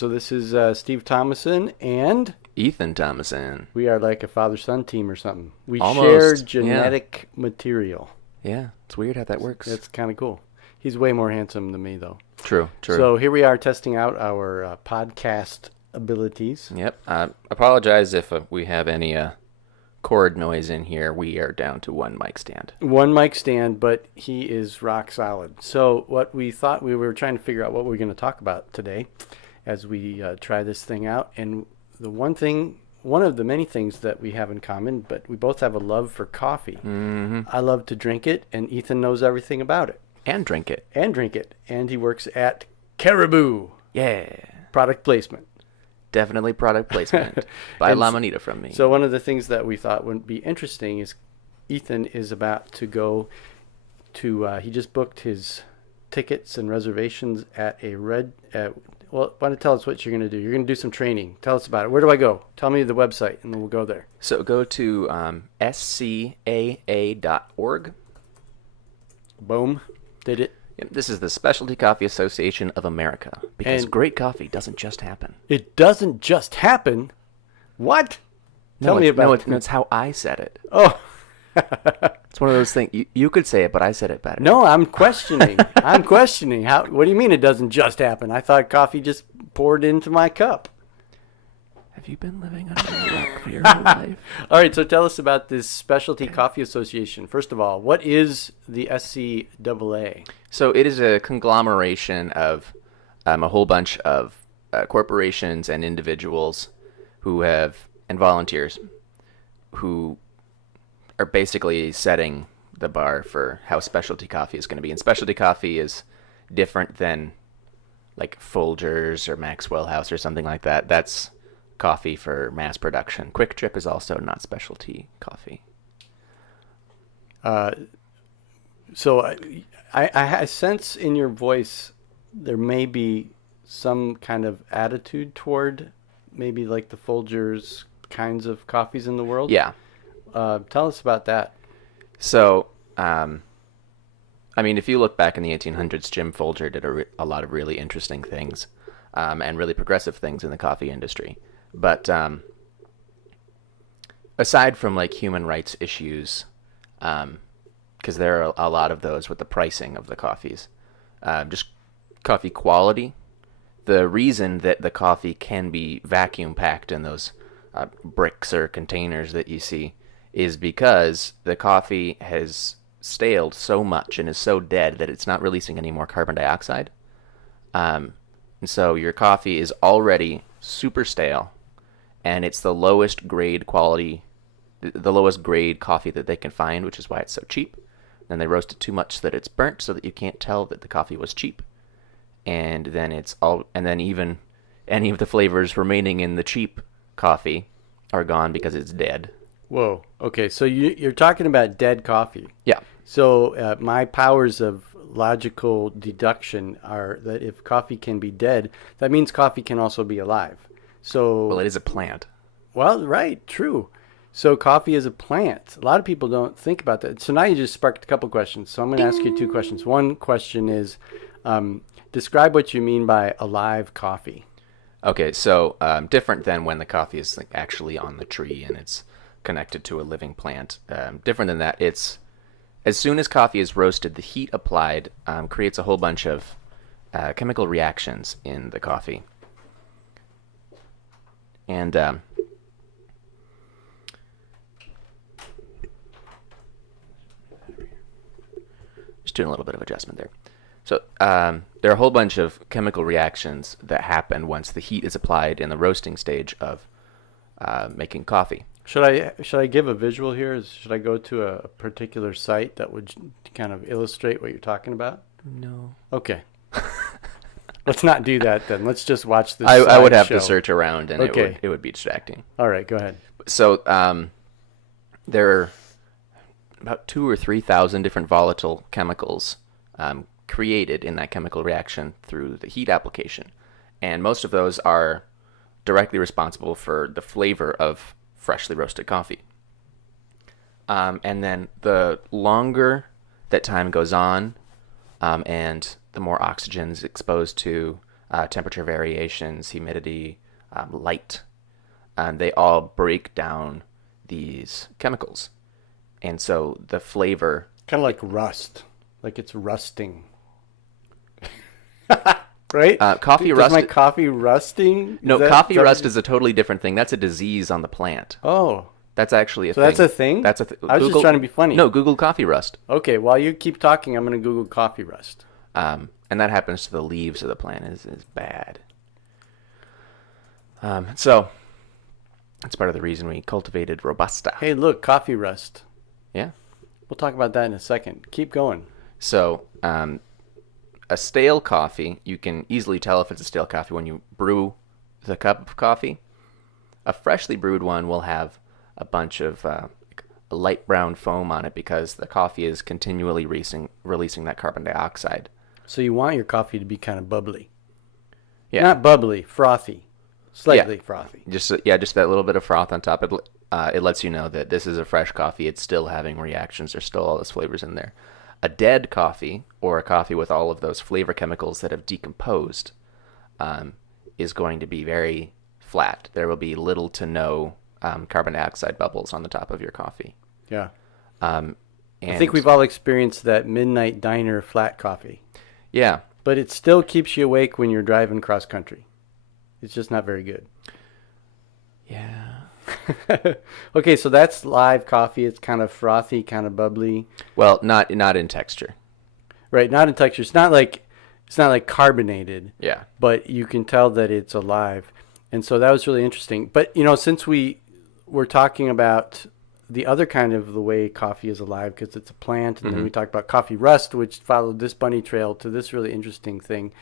So this is Steve Thomason, and Ethan Thomason. we are like a father-son team or something. We share Almost. Yeah. genetic material. Yeah. It's weird how that works. That's kind of cool. He's way more handsome than me, though. True. So here we are testing out our podcast abilities. Yep. Apologize if we have any cord noise in here. We are down to one mic stand. One mic stand, but he is rock solid. So what we thought, we were trying to figure out what we're going to talk about today as we try this thing out. And the one of the many things that we have in common, but we both have a love for coffee. Mm-hmm. I love to drink it, and Ethan knows everything about it. And drink it. And he works at Caribou. Yeah. Product placement. Definitely product placement. Buy La Manita from me. So one of the things that we thought would be interesting is Ethan is about to go to, he just booked his tickets and reservations at well, why don't you tell us what you're going to do? You're going to do some training. Tell us about it. Where do I go? Tell me the website, and then we'll go there. So go to SCAA.org. Boom. Did it. This is the Specialty Coffee Association of America. Because And- great coffee doesn't just happen. It doesn't just happen. What? Tell me about it. That's how I said it. Oh. It's one of those things. You could say it, but I said it better. No, I'm questioning. I'm questioning. What do you mean it doesn't just happen? I thought coffee just poured into my cup. Have you been living under a rock for your whole life? All right, so tell us about this Specialty Coffee Association. First of all, what is the SCAA? So it is a conglomeration of a whole bunch of corporations and individuals and volunteers who are basically setting the bar for how specialty coffee is going to be. And specialty coffee is different than like Folgers or Maxwell House or something like that. That's coffee for mass production. Quick Trip is also not specialty coffee. So I sense in your voice there may be some kind of attitude toward maybe like the Folgers kinds of coffees in the world. Yeah. Tell us about that. So, if you look back in the 1800s, Jim Folger did a lot of really interesting things and really progressive things in the coffee industry. But aside from like human rights issues, because there are a lot of those with the pricing of the coffees, just coffee quality, the reason that the coffee can be vacuum packed in those bricks or containers that you see is because the coffee has staled so much and is so dead that it's not releasing any more carbon dioxide. And so your coffee is already super stale, and it's the lowest grade quality, the lowest grade coffee that they can find, which is why it's so cheap. Then they roast it too much so that it's burnt so that you can't tell that the coffee was cheap. And then even any of the flavors remaining in the cheap coffee are gone because it's dead. Whoa. Okay, so you're talking about dead coffee. Yeah. So my powers of logical deduction are that if coffee can be dead, that means coffee can also be alive. So Well, it is a plant. Well, right, true. So coffee is a plant. A lot of people don't think about that. So now you just sparked a couple questions. So I'm going to ask you two questions. One question is, describe what you mean by alive coffee. Okay, so different than when the coffee is like actually on the tree and it's connected to a living plant. Different than that, it's as soon as coffee is roasted, the heat applied creates a whole bunch of chemical reactions in the coffee. And just doing a little bit of adjustment there. So there are a whole bunch of chemical reactions that happen once the heat is applied in the roasting stage of making coffee. Should I give a visual here? Should I go to a particular site that would kind of illustrate what you're talking about? No. Okay. Let's not do that then. Let's just watch this. I would have slideshow. to search around, and Okay. it would be distracting. All right, go ahead. So there are about 2,000 or 3,000 different volatile chemicals created in that chemical reaction through the heat application, and most of those are directly responsible for the flavor of freshly roasted coffee. And then the longer that time goes on, and the more oxygen is exposed to temperature variations, humidity, light. They all break down these chemicals. And so the flavor... Kind of like rust. Like it's rusting. Right? Coffee Does rust... my coffee rusting? No, coffee rust is a totally different thing. That's a disease on the plant. Oh. That's actually a thing. So that's a thing? That's a thing. I was just trying to be funny. No, Google coffee rust. Okay, while you keep talking, I'm going to Google coffee rust. And that happens to the leaves of the plant is bad. So that's part of the reason we cultivated Robusta. Hey, look, coffee rust. Yeah. We'll talk about that in a second. Keep going. So a stale coffee, you can easily tell if it's a stale coffee when you brew the cup of coffee. A freshly brewed one will have a bunch of light brown foam on it because the coffee is continually releasing that carbon dioxide. So you want your coffee to be kind of bubbly. Yeah. Not bubbly, frothy. Slightly frothy. Just that little bit of froth on top. It lets you know that this is a fresh coffee. It's still having reactions. There's still all those flavors in there. A dead coffee, or a coffee with all of those flavor chemicals that have decomposed, is going to be very flat. There will be little to no carbon dioxide bubbles on the top of your coffee. Yeah. And I think we've all experienced that midnight diner flat coffee. Yeah. But it still keeps you awake when you're driving cross country. It's just not very good. Yeah. Okay, so that's live coffee. It's kind of frothy, kind of bubbly. Well, not in texture. Right, not in texture. It's not like carbonated. Yeah. But you can tell that it's alive. And so that was really interesting. But, since we were talking about the other kind of the way coffee is alive, because it's a plant, and then we talked about coffee rust, which followed this bunny trail to this really interesting thing.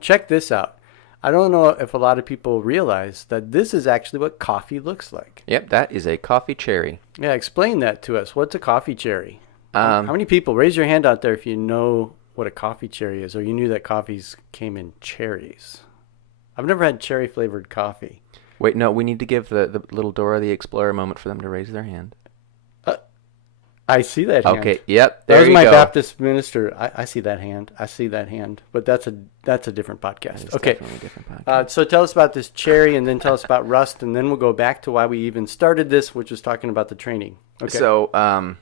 Check this out. I don't know if a lot of people realize that this is actually what coffee looks like. Yep, that is a coffee cherry. Yeah, explain that to us. What's a coffee cherry? How many people, raise your hand out there if you know what a coffee cherry is, or you knew that coffees came in cherries. I've never had cherry-flavored coffee. Wait, no, we need to give the little Dora the Explorer moment for them to raise their hand. I see that hand. Okay, yep, That there was you my go. Baptist minister. I see that hand. I see that hand. But that's a different podcast. It's Okay. definitely a different podcast. So tell us about this cherry, and then tell us about rust, and then we'll go back to why we even started this, which was talking about the training. Okay. So,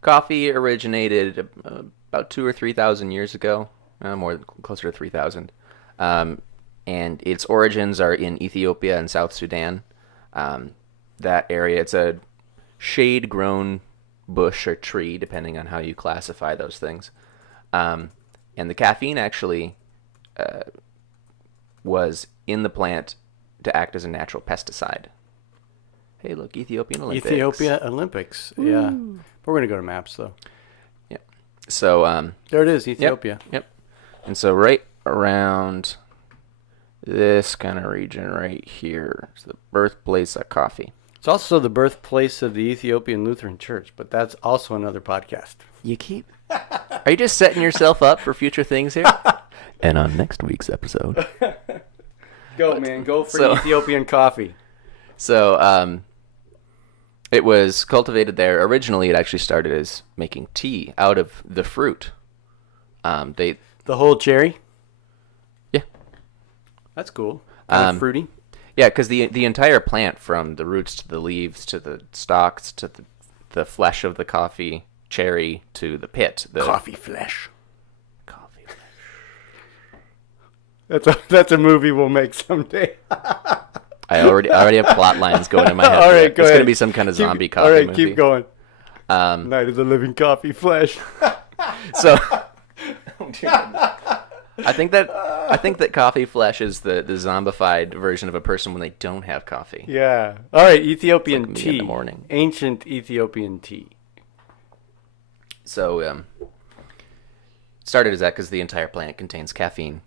coffee originated about 2,000 or 3,000 years ago, closer to 3,000. And its origins are in Ethiopia and South Sudan. That area, it's a shade-grown bush or tree, depending on how you classify those things. And the caffeine actually was in the plant to act as a natural pesticide. Hey, look, Ethiopian Olympics. Ethiopia Olympics. Ooh. Yeah. We're going to go to maps, though. Yeah. So, there it is, Ethiopia. Yep. And so right around this kind of region right here is the birthplace of coffee. It's also the birthplace of the Ethiopian Lutheran Church, but that's also another podcast. Are you just setting yourself up for future things here? And on next week's episode. Go, man. Go for Ethiopian coffee. So, it was cultivated there. Originally, it actually started as making tea out of the fruit. The whole cherry? Yeah. That's cool. Kind of fruity. Yeah, because the entire plant, from the roots to the leaves to the stalks to the flesh of the coffee cherry to the pit. Coffee flesh. Coffee flesh. That's a movie we'll make someday. I already have plot lines going in my head. All right, go ahead. It's going to be some kind of zombie coffee movie. All right, keep going. Night of the Living Coffee Flesh. So, I think that coffee flesh is the zombified version of a person when they don't have coffee. Yeah. All right, Ethiopian It's like tea. me in the morning. Ancient Ethiopian tea. So, started as that because the entire plant contains caffeine.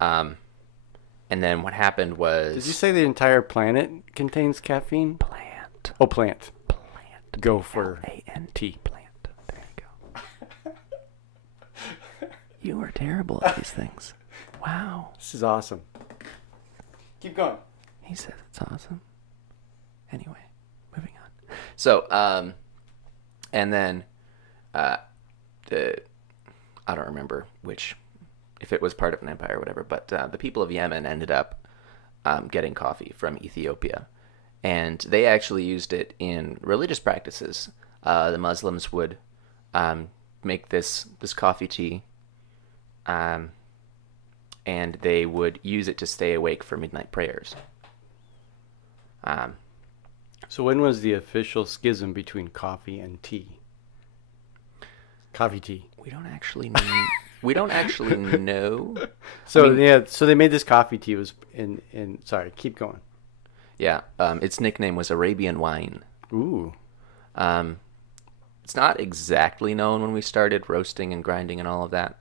And then what happened was... Did you say the entire planet contains caffeine? Plant. Oh, plant. Plant. Go for P-L-A-N-T. Plant. There you go. You are terrible at these things. Wow. This is awesome. Keep going. He says it's awesome. Anyway, moving on. So, and then, I don't remember which if it was part of an empire or whatever. But the people of Yemen ended up getting coffee from Ethiopia, and they actually used it in religious practices. The Muslims would make this coffee tea, and they would use it to stay awake for midnight prayers. So when was the official schism between coffee and tea? Coffee tea. We don't actually know. We don't actually know. So so they made this coffee tea was in sorry, keep going. Yeah, its nickname was Arabian wine. Ooh. It's not exactly known when we started roasting and grinding and all of that,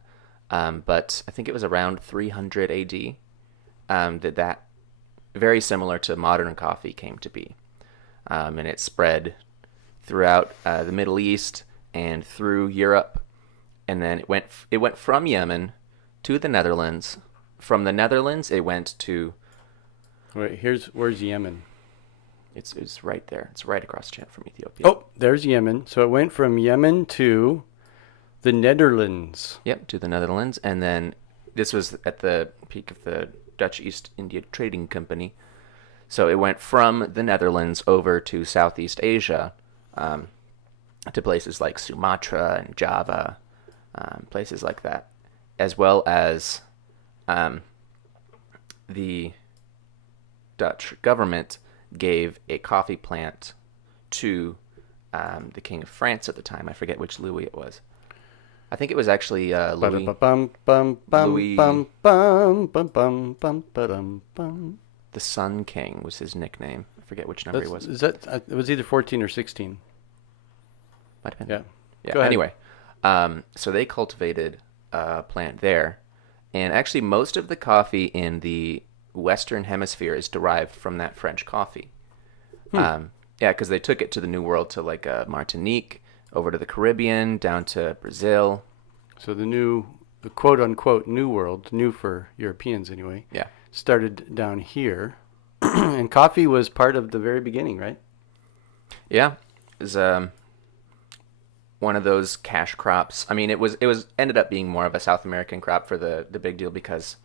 but I think it was around 300 AD that very similar to modern coffee came to be, and it spread throughout the Middle East and through Europe, and then it went from Yemen to the Netherlands. From the Netherlands, it went to. Wait, where's Yemen? It's right there. It's right across the channel from Ethiopia. Oh, there's Yemen. So it went from Yemen to the Netherlands. Yep, to the Netherlands, and then this was at the peak of the Dutch East India Trading Company. So it went from the Netherlands over to Southeast Asia, to places like Sumatra and Java, places like that, as well as the Dutch government gave a coffee plant to the King of France at the time. I forget which Louis it was. I think it was actually Louis. The Sun King was his nickname. I forget which number he was. Is that it was either 14 or 16. Might have been. Yeah. Yeah. Go ahead. Anyway, so they cultivated a plant there, and actually most of the coffee in the Western Hemisphere is derived from that French coffee. Yeah, because they took it to the New World, to like Martinique, over to the Caribbean, down to Brazil. So the quote unquote New World, new for Europeans anyway. Yeah. Started down here, and coffee was part of the very beginning, right? Yeah, it was one of those cash crops. I mean, it was ended up being more of a South American crop for the big deal because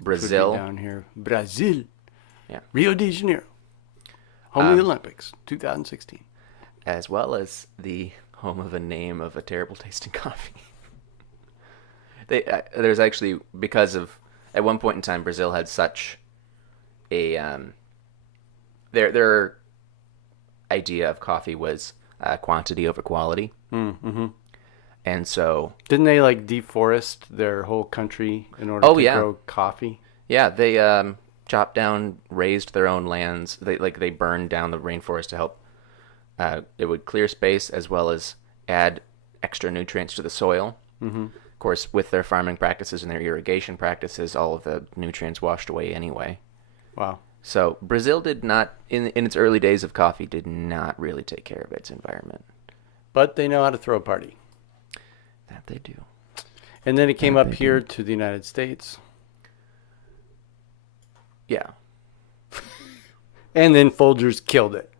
Brazil down here, Brazil, yeah, Rio de Janeiro, home of the Olympics, 2016, as well as the home of a name of a terrible tasting coffee. There's actually, because of, at one point in time, Brazil had such a their idea of coffee was quantity over quality. Mm-hmm. And so didn't they like deforest their whole country in order to grow coffee? Yeah, they chopped down, raised their own lands. They burned down the rainforest to help. It would clear space as well as add extra nutrients to the soil. Mm-hmm. Of course, with their farming practices and their irrigation practices, all of the nutrients washed away anyway. Wow. So Brazil did not, in its early days of coffee, did not really take care of its environment. But they know how to throw a party. That they do. And then it came up here to the United States. Yeah. And then Folgers killed it.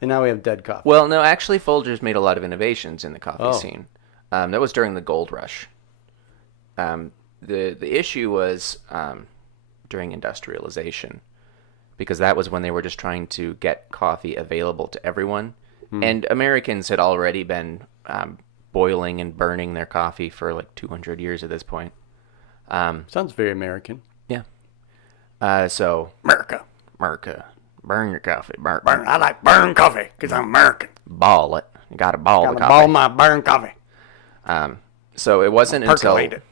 And now we have dead coffee. Well, no, actually Folgers made a lot of innovations in the coffee scene. That was during the gold rush. The issue was during industrialization, because that was when they were just trying to get coffee available to everyone. And Americans had already been boiling and burning their coffee for like 200 years at this point. Sounds very American. Yeah. So America. Burn your coffee. Burn. I like burn coffee because I'm American. Ball it. You got to ball the coffee. Ball my burn coffee. So it wasn't Percolate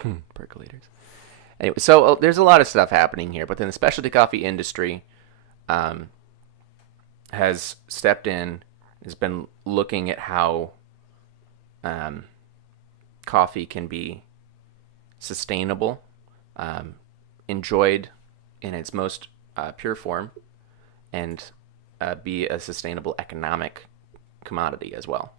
until... Percolators. Anyway, so there's a lot of stuff happening here, but then the specialty coffee industry has stepped in, has been looking at how coffee can be sustainable, enjoyed in its most pure form, and be a sustainable economic commodity as well.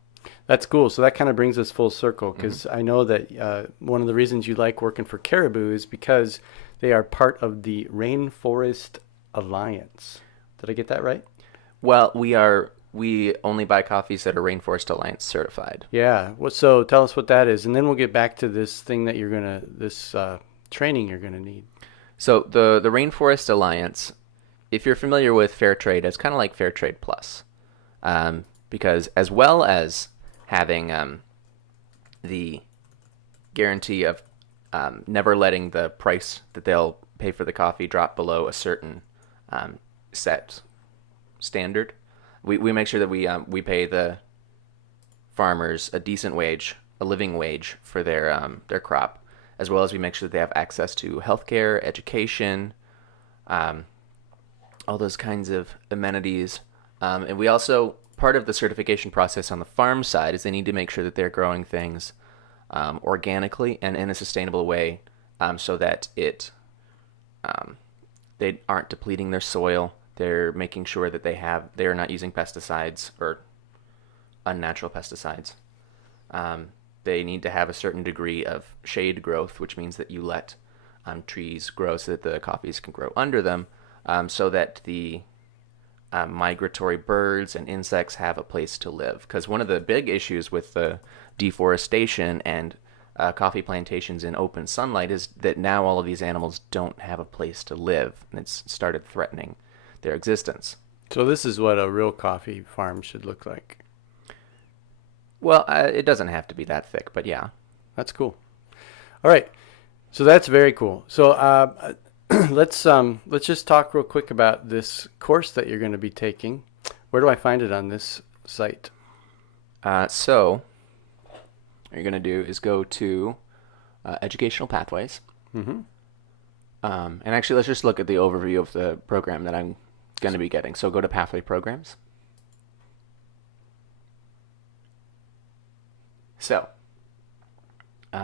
That's cool. So that kind of brings us full circle, because I know that one of the reasons you like working for Caribou is because they are part of the Rainforest Alliance. Did I get that right? Well, we are we only buy coffees that are Rainforest Alliance certified. Yeah. So tell us what that is, and then we'll get back to this thing that training you're gonna need. So the Rainforest Alliance, if you're familiar with fair trade, it's kind of like Fair Trade Plus, because as well as having the guarantee of never letting the price that they'll pay for the coffee drop below a certain set standard, we make sure that we pay the farmers a decent wage, a living wage for their crop, as well as we make sure that they have access to healthcare, education, all those kinds of amenities. And we also, part of the certification process on the farm side is they need to make sure that they're growing things organically and in a sustainable way, so that they aren't depleting their soil. They're making sure that they're not using pesticides or unnatural pesticides. They need to have a certain degree of shade growth, which means that you let trees grow so that the coffees can grow under them, so that the migratory birds and insects have a place to live. Because one of the big issues with the deforestation and coffee plantations in open sunlight is that now all of these animals don't have a place to live, and it's started threatening their existence. So this is what a real coffee farm should look like. Well, it doesn't have to be that thick, but yeah. That's cool. All right. So that's very cool. So let's just talk real quick about this course that you're going to be taking. Where do I find it on this site? So what you're going to do is go to Educational Pathways. Mm-hmm. And actually, let's just look at the overview of the program that I'm going to be getting. So go to Pathway Programs. So,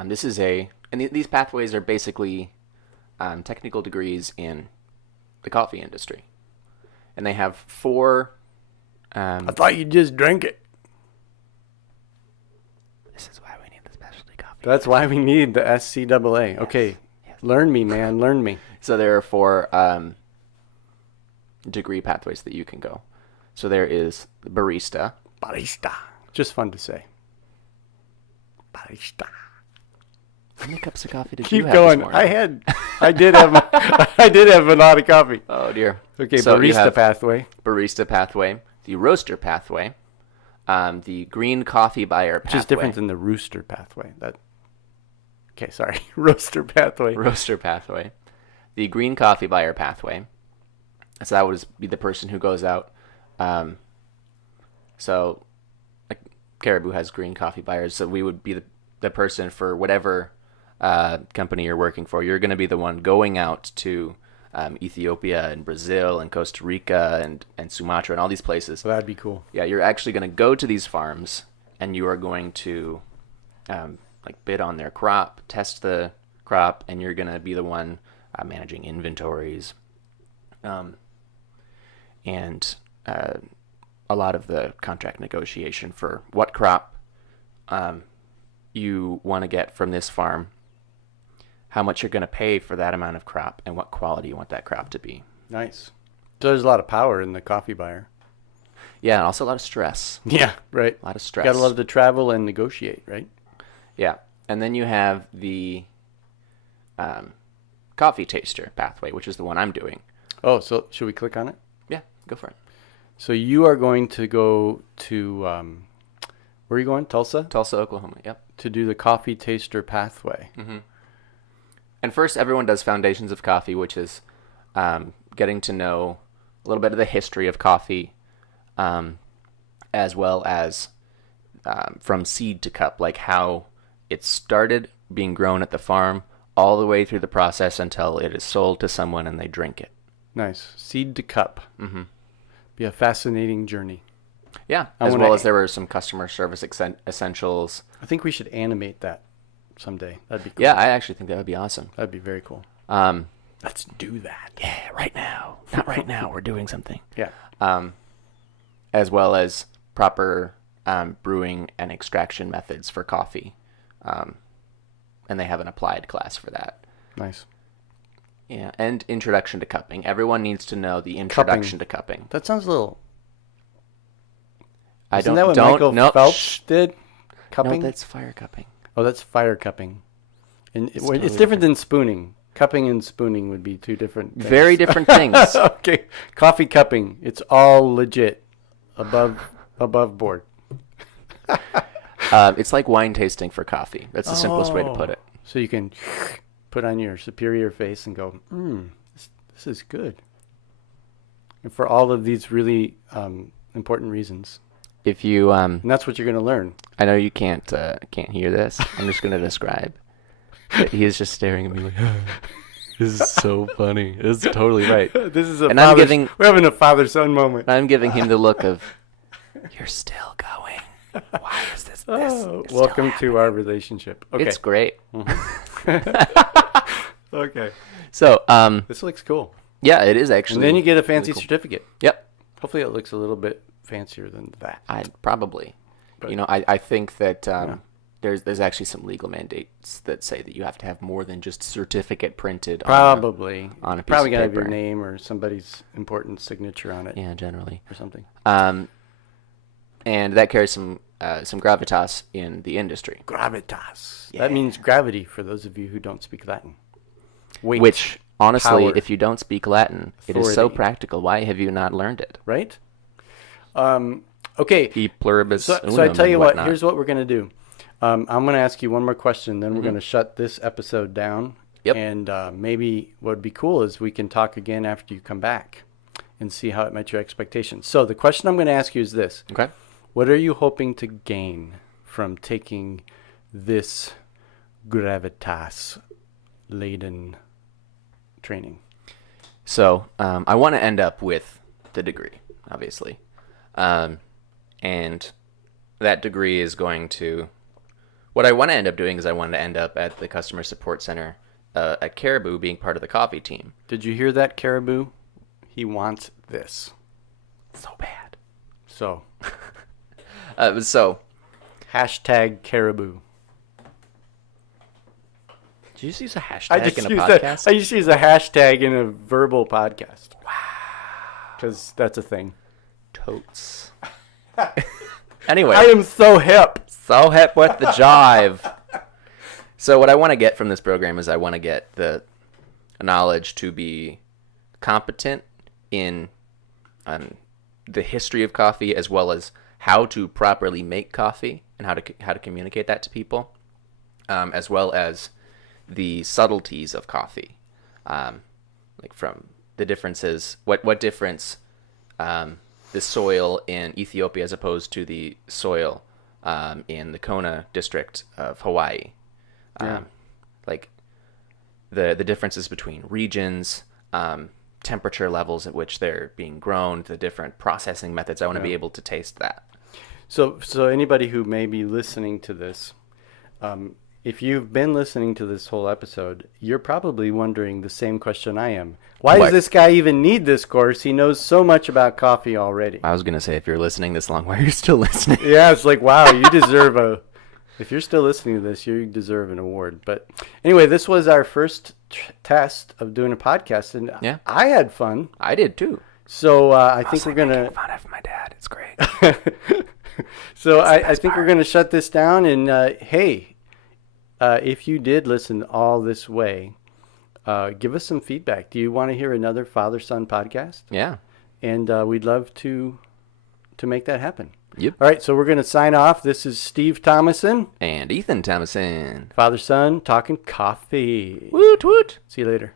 this is and these pathways are basically technical degrees in the coffee industry. And they have 4... I thought you just drank it. This is why we need the specialty coffee. That's why we need the SCAA. Yes. Okay, Yes. Learn me, man, learn me. So there are 4 degree pathways that you can go. So there is the barista. Barista. Just fun to say. Barista. How many cups of coffee did Keep you have going. this morning? I did have a lot of coffee. Oh dear. Okay, So you barista have pathway. Barista pathway, the roaster pathway, the green coffee buyer pathway. Which is different than the rooster pathway. Okay, sorry. Roaster pathway. Roaster pathway, the green coffee buyer pathway. So that would be the person who goes out. So like Caribou has green coffee buyers, so we would be the person for whatever company you're working for. You're going to be the one going out to Ethiopia and Brazil and Costa Rica and Sumatra and all these places. So that'd be cool. Yeah, you're actually going to go to these farms and you are going to bid on their crop, test the crop, and you're going to be the one managing inventories, and a lot of the contract negotiation for what crop you want to get from this farm, how much you're going to pay for that amount of crop, and what quality you want that crop to be. Nice. So there's a lot of power in the coffee buyer. Yeah, and also a lot of stress. Yeah, right. A lot of stress. Gotta love to travel and negotiate, right? Yeah, and then you have the coffee taster pathway, which is the one I'm doing. Oh, so should we click on it? Yeah, go for it. So you are going to go to, where are you going? Tulsa? Tulsa, Oklahoma, yep. To do the coffee taster pathway. Mm-hmm. And first, everyone does Foundations of Coffee, which is getting to know a little bit of the history of coffee, as well as from seed to cup, like how it started being grown at the farm all the way through the process until it is sold to someone and they drink it. Nice. Seed to cup. Mm-hmm. Be a fascinating journey. Yeah, as well as there were some customer service essentials. I think we should animate that someday. That'd be cool. Yeah, I actually think that would be awesome. That'd be very cool. Let's do that. Yeah, right now. Not right now. We're doing something. Yeah. As well as proper brewing and extraction methods for coffee. And they have an applied class for that. Nice. Yeah, and introduction to cupping. Everyone needs to know the introduction to cupping. That sounds a little I Isn't don't. that what don't. Michael Nope. Phelps did? Cupping? No, that's fire cupping. Oh, that's fire cupping. And it's totally different than spooning. Cupping and spooning would be two different things. Very different things. Okay. Coffee cupping. It's all legit. Above board. It's like wine tasting for coffee. That's the simplest way to put it. So you can put on your superior face and go, this is good. And for all of these really important reasons. If you, And that's what you're going to learn. I know you can't hear this. I'm just going to describe. He is just staring at me like, this is so funny. This is totally right. This is And I'm giving, we're having a father-son moment. I'm giving him the look of, you're still going. Why is this? Welcome to our relationship. Okay. It's great. Okay. So, This looks cool. yeah, it is actually. And then you get a fancy really cool. certificate. Yep. Hopefully it looks a little bit fancier than that. I'd probably. But- I think that there's actually some legal mandates that say that you have to have more than just certificate printed Probably. on a piece Probably of got to have your paper. name or somebody's important signature on it Yeah, generally. or something. And that carries some gravitas in the industry. Gravitas. Yeah. That means gravity for those of you who don't speak Latin. Weight, Which, honestly, power, if you don't speak Latin, it is so authority. practical. Why have you not learned it? right? Okay. E pluribus So I unum tell you and what, whatnot. here's what we're going to do. I'm going to ask you one more question, then we're going to shut this episode down. Yep. And maybe what would be cool is we can talk again after you come back and see how it met your expectations. So the question I'm going to ask you is this. Okay. What are you hoping to gain from taking this gravitas-laden training? So I want to end up with the degree, obviously. And that degree is going to... What I want to end up doing is I want to end up at the customer support center at Caribou being part of the coffee team. Did you hear that, Caribou? He wants this. So bad. So, So, hashtag Caribou. did you just use a hashtag I just in a used podcast? I just use a hashtag in a verbal podcast. Wow. Because that's a thing. Totes. Anyway. I am so hip. So hip with the jive. So what I want to get from this program is I want to get the knowledge to be competent in the history of coffee, as well as how to properly make coffee and how to communicate that to people, as well as the subtleties of coffee, like from the differences, what difference the soil in Ethiopia as opposed to the soil in the Kona district of Hawaii. Yeah. Like the differences between regions, temperature levels at which they're being grown, the different processing methods. I want to be able to taste that. So anybody who may be listening to this, if you've been listening to this whole episode, you're probably wondering the same question I am. Why does this guy even need this course? He knows so much about coffee already. I was going to say, if you're listening this long, why are you still listening? Yeah, it's like, wow, you deserve if you're still listening to this, you deserve an award. But anyway, this was our first test of doing a podcast, and Yeah. I had fun. I did too. So I think we're going to... Making fun of my dad. It's great. So I think we're going to shut this down. And hey, if you did listen all this way, give us some feedback. Do you want to hear another father-son podcast? Yeah. And we'd love to make that happen. Yep. All right, so we're going to sign off. This is Steve Thomason, And Ethan Thomason. father-son, talking coffee. Woot woot. See you later.